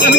চলো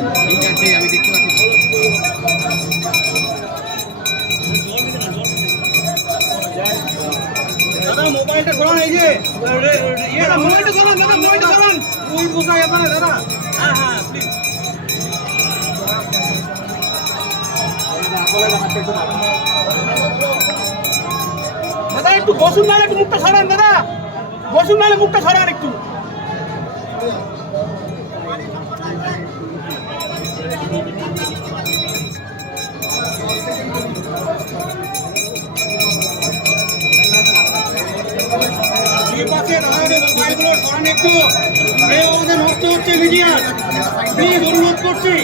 মোবাইলটা এই যে ইয়ে মোবাইলটা দাদা মোবাইলটা ওই বসাই আপনারা দাদা। হ্যাঁ হ্যাঁ প্লিজ দাদা একটু বসুন নাহলে একটু মুখটা সরান দাদা। বসুন নাহলে মুখটা সরান একটু। এই পাশে দাদা এ আমাদের নষ্ট হচ্ছে মিডিয়া প্লিজ অনুরোধ করছি।